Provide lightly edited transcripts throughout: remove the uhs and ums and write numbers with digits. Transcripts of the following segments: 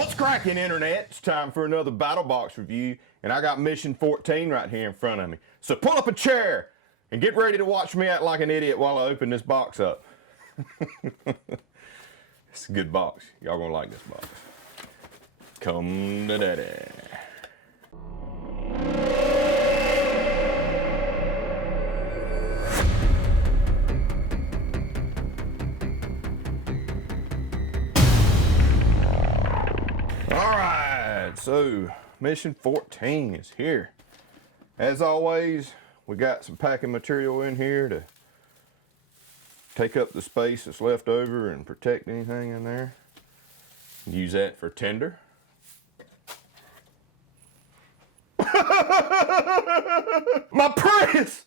What's cracking, internet? It's time for another BattlBox review, and I got mission 14 right here in front of me. So pull up a chair and get ready to watch me act like an idiot while I open this box up. It's a good box. Y'all gonna like this box. Come to daddy. So, mission 14 is here. As always, we got some packing material in here to take up the space that's left over and protect anything in there. Use that for tinder. My press!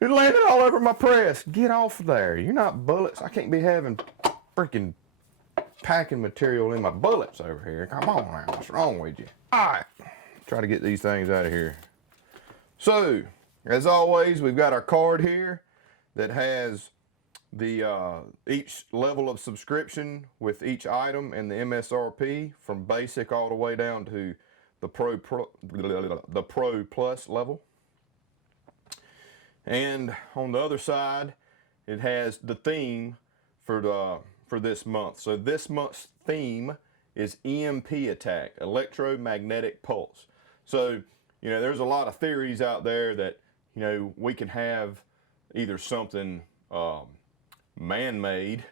It landed all over my press. Get off there. You're not bullets. I can't be having freaking packing material in my bullets over here. Come on now, what's wrong with you? All right, try to get these things out of here. So, as always, we've got our card here that has the each level of subscription with each item and the MSRP from basic all the way down to the Pro Plus level. And on the other side, it has the theme for this month. So this month's theme is EMP Attack, electromagnetic pulse. So, you know, there's a lot of theories out there that, you know, we can have either something man-made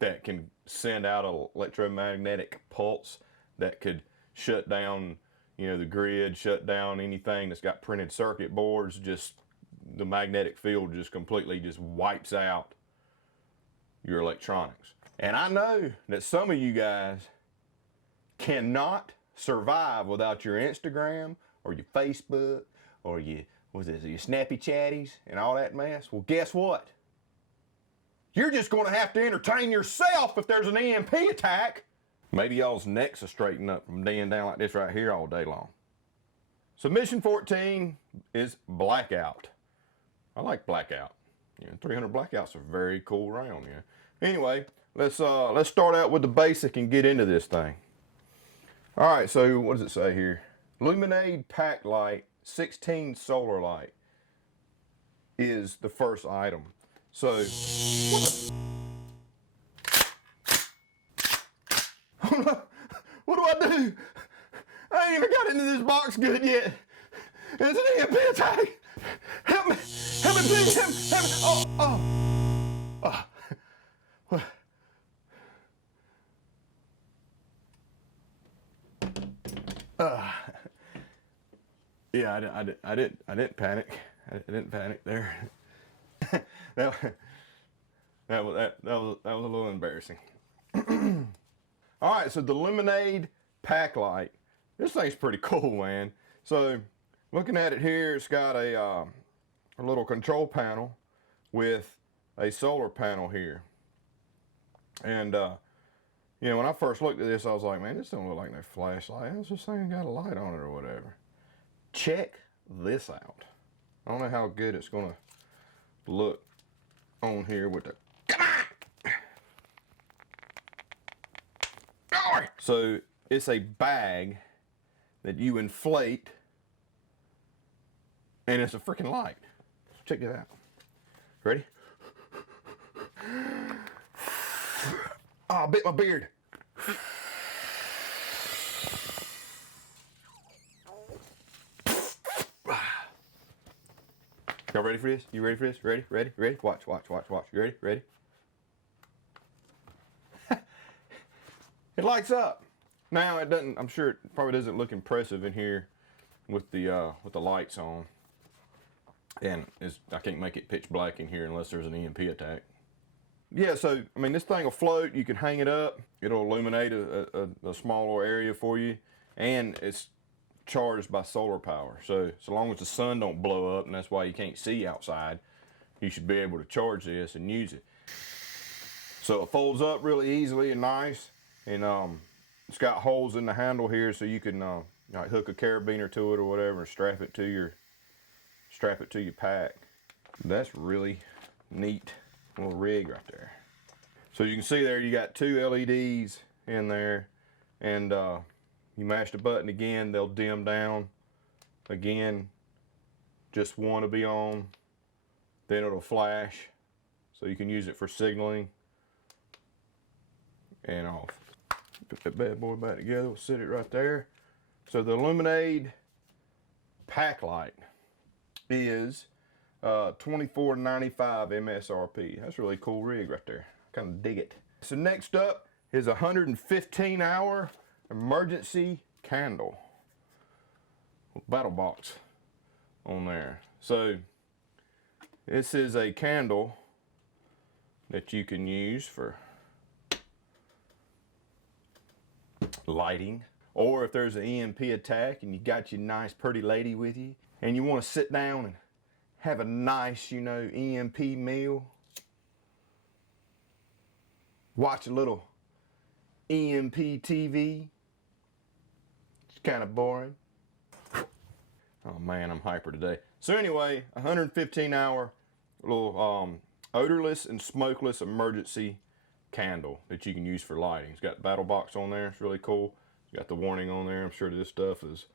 that can send out an electromagnetic pulse that could shut down, you know, the grid, shut down anything that's got printed circuit boards. Just the magnetic field just completely just wipes out your electronics. And I know that some of you guys cannot survive without your Instagram or your Facebook or your Snappy Chatties and all that mess. Well, guess what? You're just going to have to entertain yourself if there's an EMP attack. Maybe y'all's necks will straighten up from laying down like this right here all day long. So mission 14 is blackout. I like blackout. You know, 300 blackouts are very cool round. Yeah. Anyway. Let's start out with the basic and get into this thing. All right, so what does it say here? Luminade Pack Light 16 Solar Light is the first item. So, what do I do? I ain't even got into this box good yet. It's an EMP attack. Help me, please, help me. What? Yeah, I didn't panic. I didn't panic there. that was a little embarrassing. All right, so the Luminade Pack Light. This thing's pretty cool, man. So, looking at it here, it's got a little control panel with a solar panel here. And you know, when I first looked at this, I was like, man, this don't look like no flashlight. This thing got a light on it or whatever. Check this out. I don't know how good it's gonna look on here with the, come on! So it's a bag that you inflate and it's a freaking light. Check it out. Ready? Oh, I bit my beard. Y'all ready for this? You ready for this? Ready? Watch. You ready? It lights up. Now it doesn't, I'm sure it probably doesn't look impressive in here with the lights on. And I can't make it pitch black in here unless there's an EMP attack. Yeah, so, I mean, this thing will float. You can hang it up. It'll illuminate a small little area for you. And it's charged by solar power. So long as the sun don't blow up, and that's why you can't see outside, you should be able to charge this and use it. So it folds up really easily and nice. And it's got holes in the handle here so you can like hook a carabiner to it or whatever and strap it to your pack. That's really neat little rig right there. So you can see there you got two LEDs in there and you mash the button again, they'll dim down. Again, just one to be on, then it'll flash, so you can use it for signaling, and off. Put that bad boy back together, we'll sit it right there. So the Illuminate pack light is $24.95 MSRP. That's a really cool rig right there. Kind of dig it. So next up is a 115-hour emergency candle. BattlBox on there. So this is a candle that you can use for lighting, or if there's an EMP attack and you got your nice pretty lady with you and you want to sit down and have a nice, you know, EMP meal, watch a little EMP TV. It's kind of boring. Oh man, I'm hyper today. So anyway, 115-hour little odorless and smokeless emergency candle that you can use for lighting. It's got BattlBox on there. It's really cool. It's got the warning on there. I'm sure this stuff is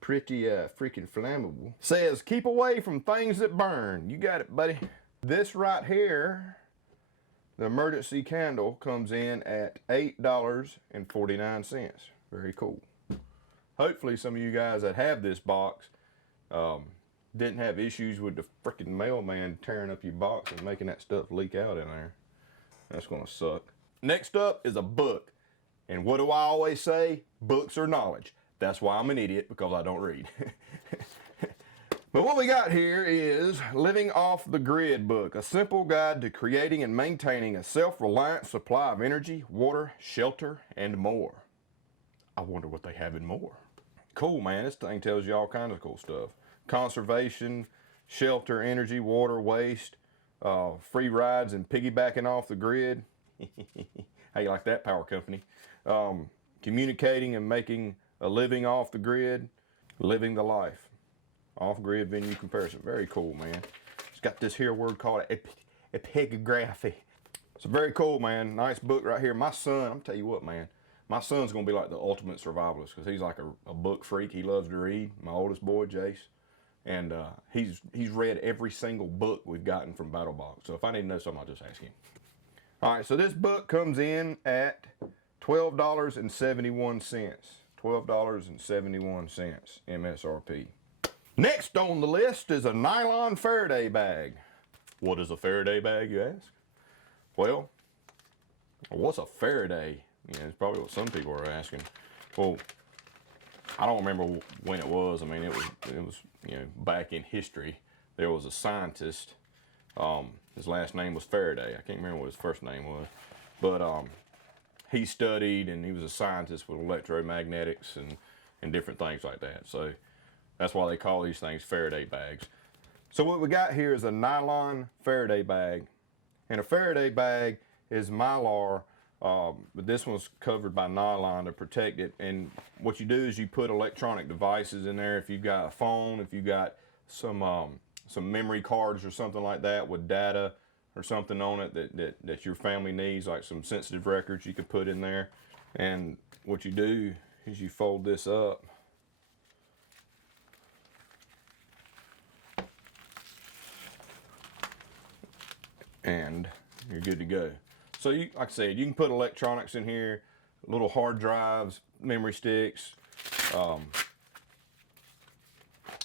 pretty freaking flammable. Says keep away from things that burn. You got it, buddy. This right here, the emergency candle, comes in at $8.49. Very cool. Hopefully some of you guys that have this box didn't have issues with the freaking mailman tearing up your box and making that stuff leak out in there. That's gonna suck. Next up is a book. And what do I always say? Books are knowledge. That's why I'm an idiot, because I don't read. But what we got here is Living Off the Grid book, a simple guide to creating and maintaining a self-reliant supply of energy, water, shelter, and more. I wonder what they have in more. Cool, man. This thing tells you all kinds of cool stuff. Conservation, shelter, energy, water, waste, free rides and piggybacking off the grid. How you like that, power company? Communicating and making a living off the grid, living the life. Off-grid venue comparison. Very cool, man. It's got this here word called epigraphy. It's very cool, man. Nice book right here. My son, I'm tell you what, man. My son's gonna be like the ultimate survivalist because he's like a book freak. He loves to read. My oldest boy, Jace, and he's read every single book we've gotten from BattlBox. So if I need to know something, I'll just ask him. All right, so this book comes in at $12.71. $12.71 MSRP. Next on the list is a Nylon Faraday Bag. What is a Faraday bag, you ask? Well, what's a Faraday? You know, it's probably what some people are asking. Well, I don't remember when it was. I mean, it was you know, back in history. There was a scientist. His last name was Faraday. I can't remember what his first name was, but he studied and he was a scientist with electromagnetics and different things like that. So that's why they call these things Faraday bags. So what we got here is a nylon Faraday bag, and a Faraday bag is mylar. But this one's covered by nylon to protect it. And what you do is you put electronic devices in there. If you've got a phone, if you've got some memory cards or something like that with data or something on it that your family needs, like some sensitive records, you can put in there. And what you do is you fold this up. And you're good to go. So you, like I said, you can put electronics in here, little hard drives, memory sticks,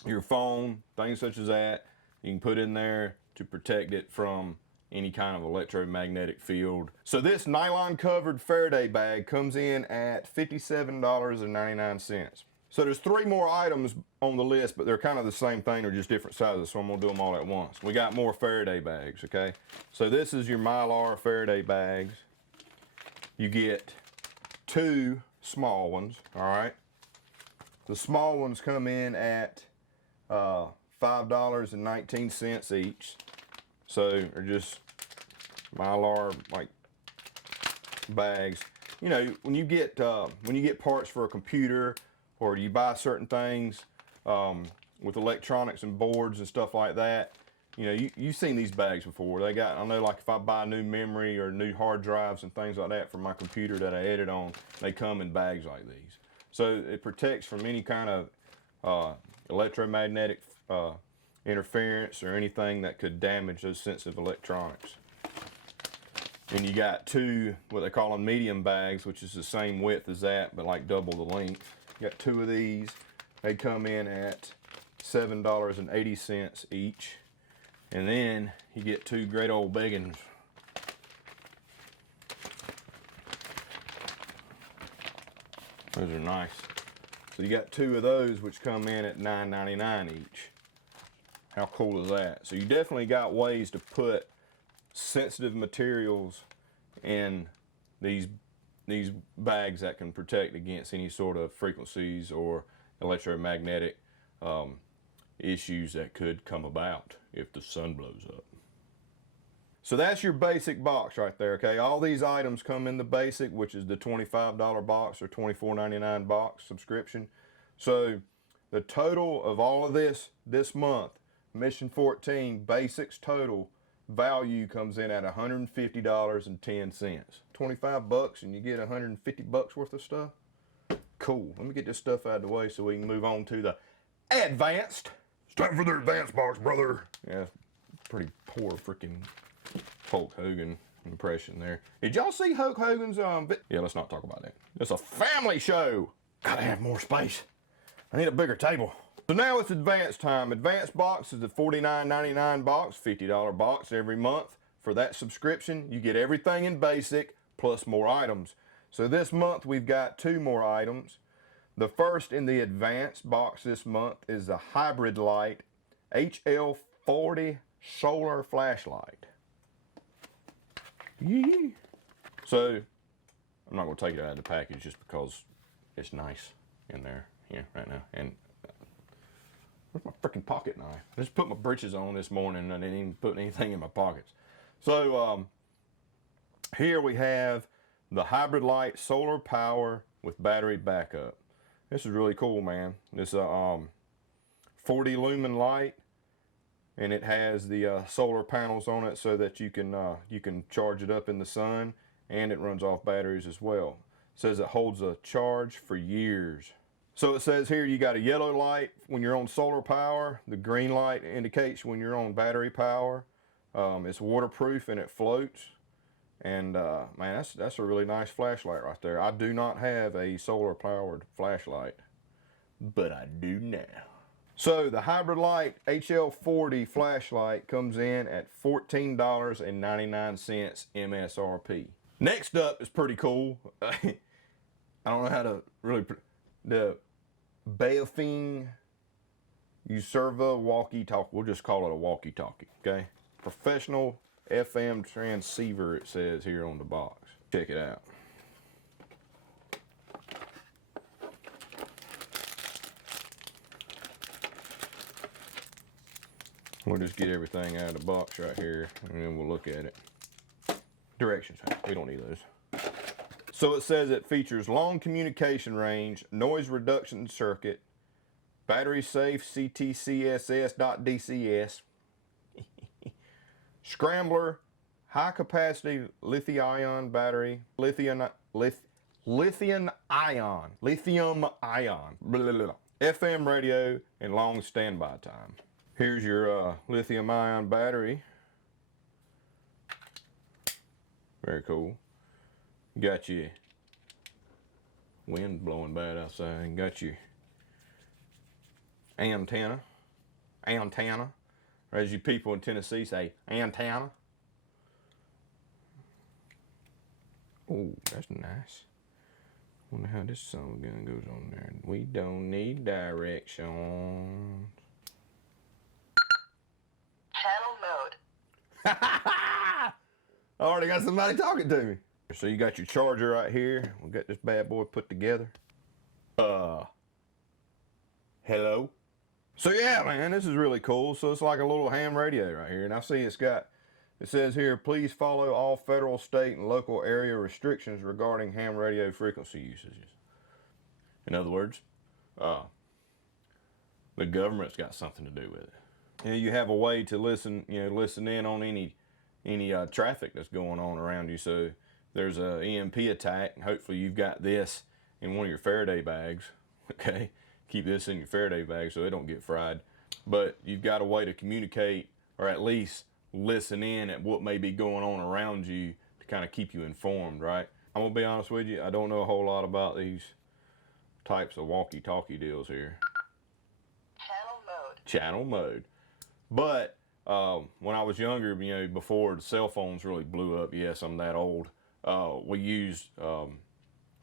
your phone, things such as that. You can put in there to protect it from any kind of electromagnetic field. So this nylon covered Faraday bag comes in at $57.99. So there's 3 more items on the list, but they're kind of the same thing, they're just different sizes, so I'm gonna do them all at once. We got more Faraday bags, okay? So this is your mylar Faraday bags. You get 2 small ones, all right? The small ones come in at $5.19 each. So they're just mylar like bags. You know, when you get parts for a computer, or you buy certain things with electronics and boards and stuff like that, You know, you've seen these bags before. They got, I know, like if I buy new memory or new hard drives and things like that for my computer that I edit on, they come in bags like these. So it protects from any kind of electromagnetic interference or anything that could damage those sensitive electronics. And you got two, what they call them medium bags, which is the same width as that, but like double the length. You got two of these. They come in at $7.80 each. And then you get two great old big ones. Those are nice. So you got two of those, which come in at $9.99 each. How cool is that? So you definitely got ways to put sensitive materials in these bags that can protect against any sort of frequencies or electromagnetic issues that could come about if the sun blows up. So that's your basic box right there, okay? All these items come in the basic, which is the $25 box or $24.99 box subscription. So the total of all of this month, Mission 14 basics total value comes in at $150.10. 25 bucks and you get 150 bucks worth of stuff. Cool. Let me get this stuff out of the way so we can move on to the advanced. It's time for the advanced box, brother. Yeah, pretty poor freaking Hulk Hogan impression there. Did y'all see Hulk Hogan's yeah, let's not talk about that. It's a family show. Gotta have more space. I need a bigger table. So now it's advanced time. Advanced box is a $49.99 box, $50 box every month. For that subscription, you get everything in basic plus more items. So this month we've got two more items. The first in the advanced box this month is the Hybrid Light HL40 solar flashlight. Yee. So I'm not going to take it out of the package just because it's nice in there, yeah, right now. And where's my freaking pocket knife? I just put my britches on this morning and I didn't even put anything in my pockets. So here we have the Hybrid Light solar power with battery backup. This is really cool, man. It's a 40 lumen light, and it has the solar panels on it so that you can charge it up in the sun, and it runs off batteries as well. It says it holds a charge for years. So it says here you got a yellow light when you're on solar power. The green light indicates when you're on battery power. It's waterproof and it floats. And man, that's a really nice flashlight right there. I do not have a solar powered flashlight, but I do now. So the Hybrid Light HL40 flashlight comes in at $14.99 MSRP. Next up is pretty cool. I don't know how to really the Baofeng Userva walkie-talkie. We'll just call it a walkie-talkie, okay? Professional FM transceiver, it says here on the box. Check it out. We'll just get everything out of the box right here and then we'll look at it. Directions, we don't need those. So it says it features long communication range, noise reduction circuit, battery safe CTCSS.DCS, scrambler, high capacity lithium-ion battery, lithium ion, FM radio, and long standby time. Here's your lithium-ion battery. Very cool. Got your wind blowing bad outside. Got your antenna, or as you people in Tennessee say, antenna. Oh, that's nice. Wonder how this song gun goes on there. We don't need directions. Channel mode. I already got somebody talking to me. So you got your charger right here. We got this bad boy put together. Hello? So yeah, man, this is really cool. So it's like a little ham radio right here. And I see it says here, please follow all federal, state, and local area restrictions regarding ham radio frequency usages. In other words, the government's got something to do with it. you have a way to listen in on any traffic that's going on around you. So there's a EMP attack. Hopefully you've got this in one of your Faraday bags. Okay, keep this in your Faraday bag so it don't get fried. But you've got a way to communicate, or at least listen in at what may be going on around you to kind of keep you informed, right? I'm gonna be honest with you, I don't know a whole lot about these types of walkie-talkie deals here. Channel mode. But when I was younger, before the cell phones really blew up, yes, I'm that old, we used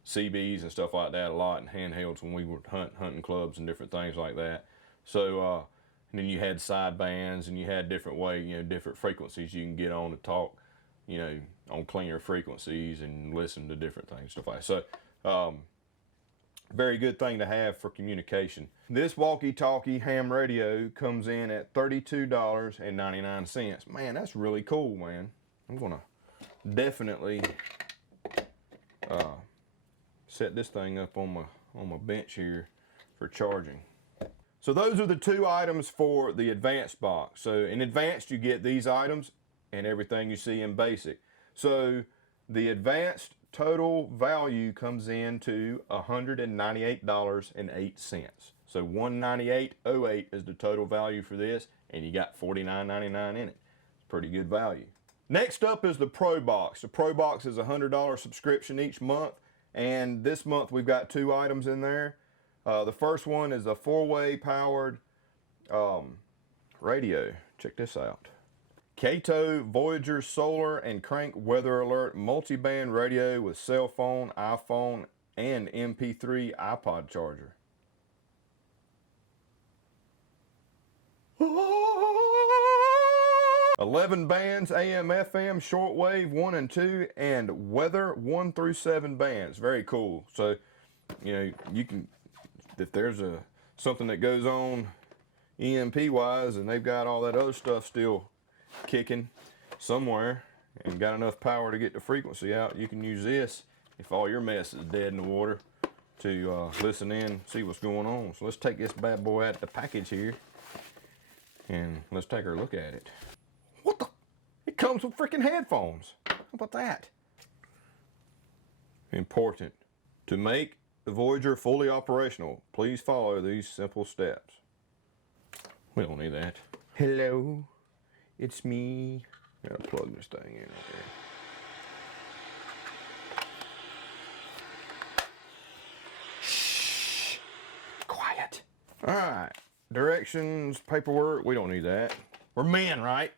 CBs and stuff like that a lot, and handhelds when we were hunting clubs and different things like that. So and then you had side bands, and you had different different frequencies you can get on to talk, on cleaner frequencies and listen to different things, stuff like that. So very good thing to have for communication. This walkie-talkie ham radio comes in at $32.99. Man, that's really cool, man. I'm gonna definitely set this thing up on my bench here for charging. So those are the two items for the advanced box. So in advanced you get these items and everything you see in basic. So the advanced total value comes in to $198.08. So $198.08 is the total value for this, and you got $49.99 in it. It's pretty good value. Next up is the Pro Box. The Pro Box is a $100 subscription each month, and this month we've got two items in there. The first one is a 4-way powered radio. Check this out. Kato Voyager Solar and Crank Weather Alert multi-band radio with cell phone, iPhone, and MP3 iPod charger. Ah! 11 bands, AM, FM, shortwave 1 and 2, and weather 1 through 7 bands. Very cool. So, you can, if there's something that goes on EMP wise, and they've got all that other stuff still kicking somewhere and got enough power to get the frequency out, you can use this if all your mess is dead in the water to listen in, see what's going on. So let's take this bad boy out of the package here and let's take a look at it. What the? It comes with freaking headphones. How about that? Important. To make the Voyager fully operational, please follow these simple steps. We don't need that. Hello. It's me. Gotta plug this thing in right there. Shh. Quiet. Alright. Directions, paperwork, we don't need that. We're men, right?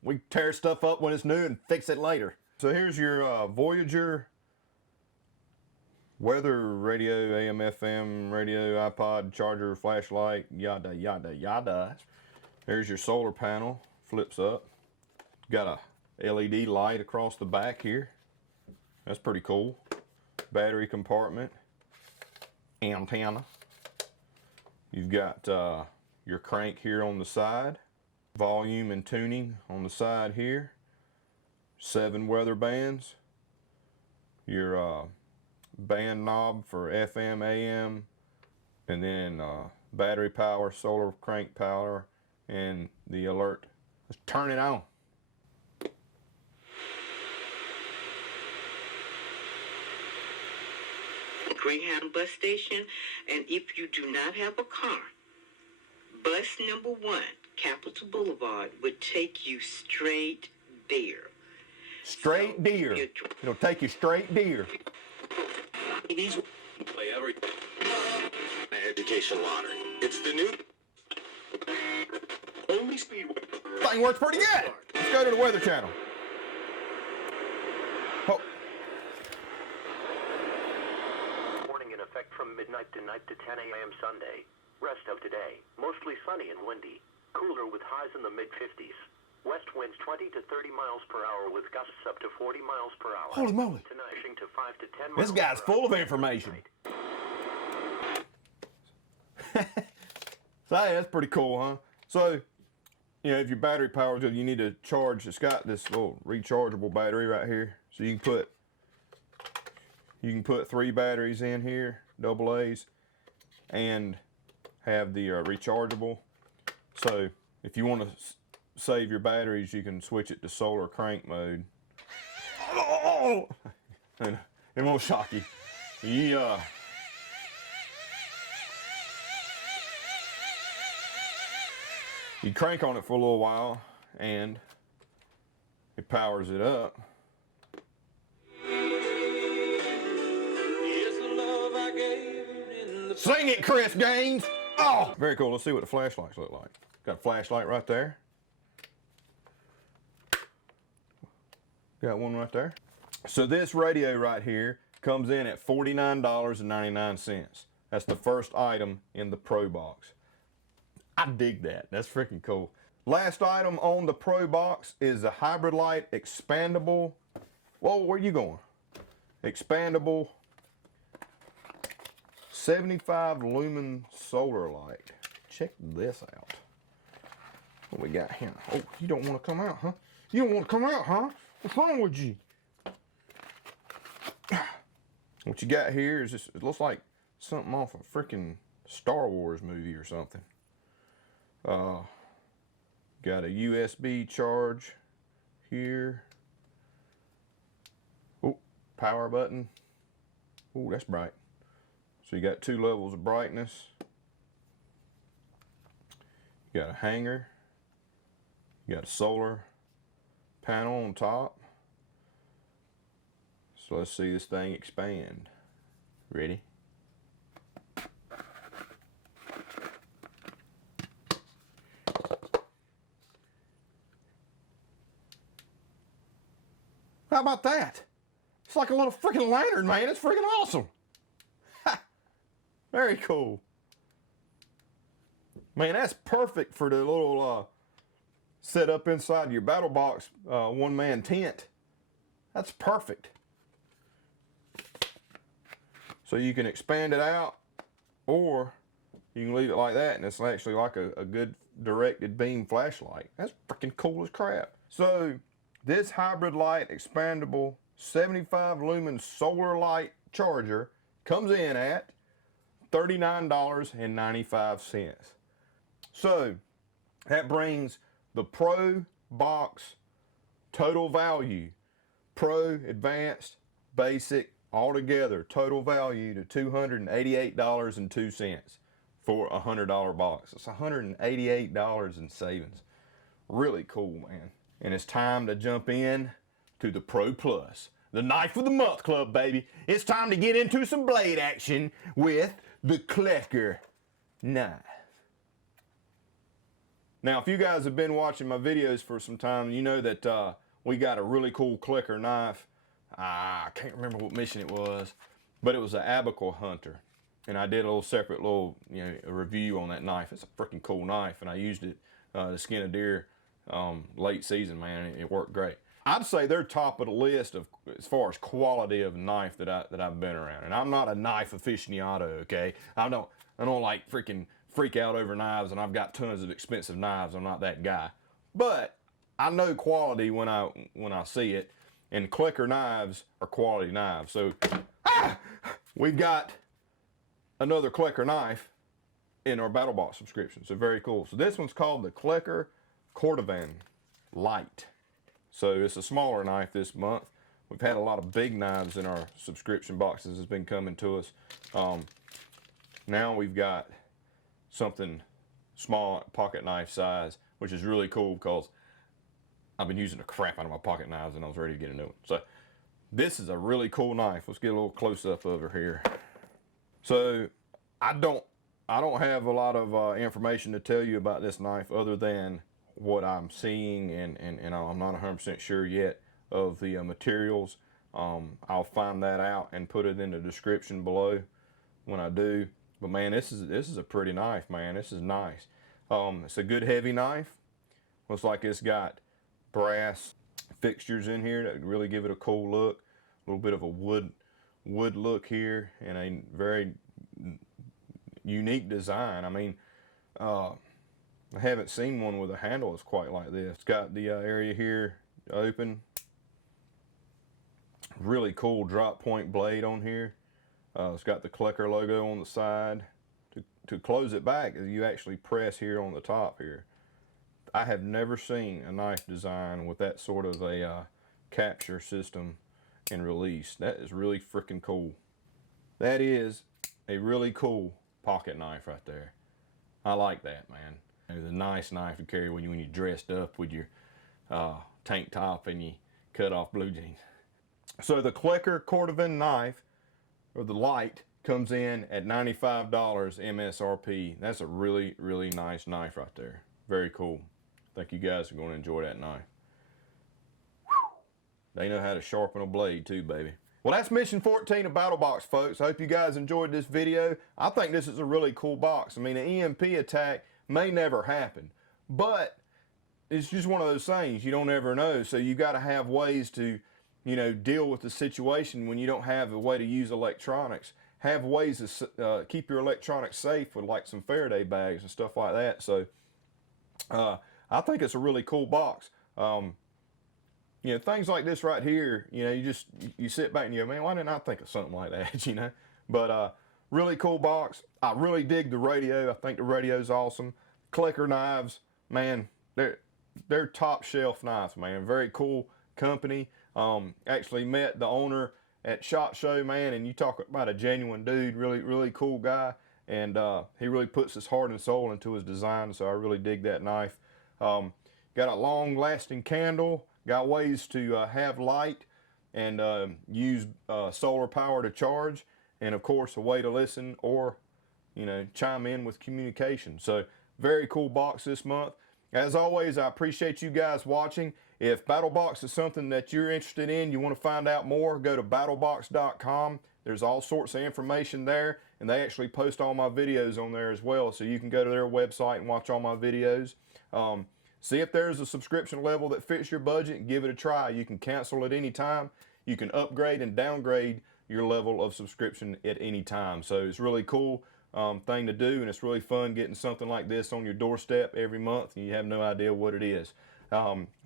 We tear stuff up when it's new and fix it later. So here's your Voyager weather radio, AM, FM, radio, iPod, charger, flashlight, yada, yada, yada. There's your solar panel. Flips up. Got a LED light across the back here. That's pretty cool. Battery compartment. Antenna. You've got your crank here on the side. Volume and tuning on the side here. 7 weather bands. Your band knob for FM, AM. And then battery power, solar crank power, and the alert. Let's turn it on. Greyhound bus station, and if you do not have a car, bus number 1, Capitol Boulevard, would take you straight there. Straight there. It'll take you straight there. These play every education lottery. It's the new only speedway. Thing works pretty good. Let's go to the Weather Channel. Oh. Warning in effect from midnight tonight to 10 a.m. Sunday. Rest of today, mostly sunny and windy. Cooler with highs in the mid-50s. West winds 20 to 30 miles per hour with gusts up to 40 miles per hour. Holy moly. Tonight, to 5 to 10 This miles guy's per full hour. of information. So hey, that's pretty cool, huh? So, if your battery power's good, you need to charge. It's got this little rechargeable battery right here. So you can put 3 batteries in here, AA, and have the rechargeable. So if you want to save your batteries, you can switch it to solar crank mode. Oh! And it won't shock you. Yeah. You crank on it for a little while and it powers it up. Sing it, Chris Gaines! Oh! Very cool. Let's see what the flashlights look like. Got a flashlight right there. Got one right there. So this radio right here comes in at $49.99. That's the first item in the Pro box. I dig that. That's freaking cool. Last item on the Pro box is a hybrid light expandable. Whoa, where you going? Expandable 75 lumen solar light. Check this out. What we got here? Oh, you don't want to come out, huh? You don't want to come out, huh? What's wrong with you? What you got here is just, it looks like something off a freaking Star Wars movie or something. Got a USB charge here. Oh, power button. Oh, that's bright. So you got 2 levels of brightness. You got a hanger. You got a solar panel on top. So let's see this thing expand. Ready? How about that? It's like a little freaking lantern, man. It's freaking awesome. Ha! Very cool. Man, that's perfect for the little setup inside your BattlBox one-man tent. That's perfect. So you can expand it out, or you can leave it like that, and it's actually like a good directed beam flashlight. That's freaking cool as crap. So this hybrid light expandable 75 lumen solar light charger comes in at $39.95. So that brings the Pro box total value, Pro, Advanced, Basic, all together, total value to $288.02 for a $100 box. It's $188 in savings. Really cool, man. And it's time to jump in to the Pro Plus, the Knife of the Month Club, baby. It's time to get into some blade action with the Klecker knife. Now, if you guys have been watching my videos for some time, you know that we got a really cool Klecker knife. I can't remember what mission it was, but it was an abaco hunter. And I did a little separate little, a review on that knife. It's a freaking cool knife, and I used it to skin a deer late season, man. It worked great. I'd say they're top of the list of as far as quality of knife that I've been around. And I'm not a knife aficionado, okay? I don't like freaking freak out over knives, and I've got tons of expensive knives. I'm not that guy. But I know quality when I see it, and Klecker knives are quality knives. So we've got another Klecker knife in our BattlBox subscription. So very cool. So this one's called the Klecker Cordovan Light. So it's a smaller knife this month. We've had a lot of big knives in our subscription boxes that's been coming to us. Now we've got something small, pocket knife size, which is really cool because I've been using the crap out of my pocket knives and I was ready to get a new one. So this is a really cool knife. Let's get a little close up of her here. So I don't have a lot of information to tell you about this knife other than what I'm seeing, and I'm not 100% sure yet of the materials. I'll find that out and put it in the description below when I do. But man, this is a pretty knife, man. This is nice. It's a good heavy knife. Looks like it's got brass fixtures in here that really give it a cool look. A little bit of a wood look here, and a very unique design. I mean, I haven't seen one with a handle that's quite like this. It's got the area here open. Really cool drop point blade on here. It's got the Klecker logo on the side. To close it back, you actually press here on the top here I have never seen a knife design with that sort of a capture system and release. That is really freaking cool. That is a really cool pocket knife right there. I like that, man. It's a nice knife to carry when you're dressed up with your tank top and you cut off blue jeans. So the Klecker Cordovan knife, or the light, comes in at $95 MSRP. That's a really, really nice knife right there. Very cool. I think you guys are going to enjoy that knife. Whew. They know how to sharpen a blade too, baby. Well, that's mission 14 of BattlBox, folks. I hope you guys enjoyed this video. I think this is a really cool box. I mean, an EMP attack may never happen, but it's just one of those things you don't ever know. So you got to have ways to, you know, deal with the situation when you don't have a way to use electronics. Have ways to keep your electronics safe with like some Faraday bags and stuff like that. So I think it's a really cool box. You know, things like this right here, you know, you sit back and you go, man, why didn't I think of something like that, you know? But really cool box. I really dig the radio. I think the radio's awesome. Klecker knives, man, they're top shelf knives, man. Very cool company. Actually met the owner at SHOT Show, man, and you talk about a genuine dude, really, really cool guy. And he really puts his heart and soul into his design, so I really dig that knife. Got a long-lasting candle. Got ways to have light and use solar power to charge, and of course a way to listen or, you know, chime in with communication. So very cool box this month. As always, I appreciate you guys watching. If BattlBox is something that you're interested in, you want to find out more, go to battlebox.com. There's all sorts of information there, and they actually post all my videos on there as well, so you can go to their website and watch all my videos. See if there's a subscription level that fits your budget and give it a try. You can cancel at any time. You can upgrade and downgrade your level of subscription at any time. So it's really cool thing to do, and it's really fun getting something like this on your doorstep every month and you have no idea what it is.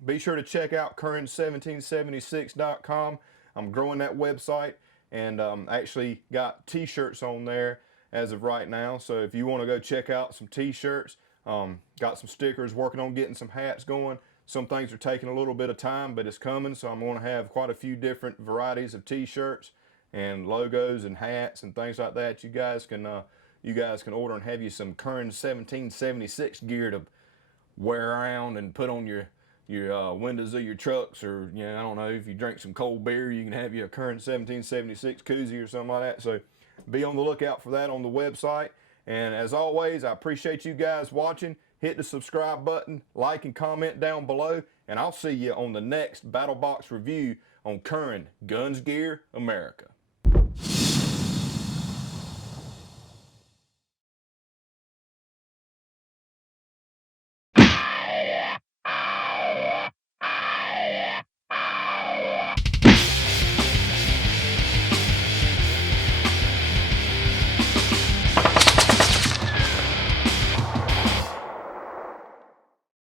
Be sure to check out current1776.com. I'm growing that website, and actually got t-shirts on there as of right now. So if you want to go check out some t-shirts, got some stickers, working on getting some hats going. Some things are taking a little bit of time, but it's coming. So I'm going to have quite a few different varieties of t-shirts and logos and hats and things like that. You guys can order and have you some current 1776 gear to wear around and put on your windows of your trucks, or, you know, I don't know, if you drink some cold beer, you can have you a current 1776 koozie or something like that. So be on the lookout for that on the website. And as always, I appreciate you guys watching. Hit the subscribe button, like and comment down below, and I'll see you on the next BattlBox review on Current Guns Gear America.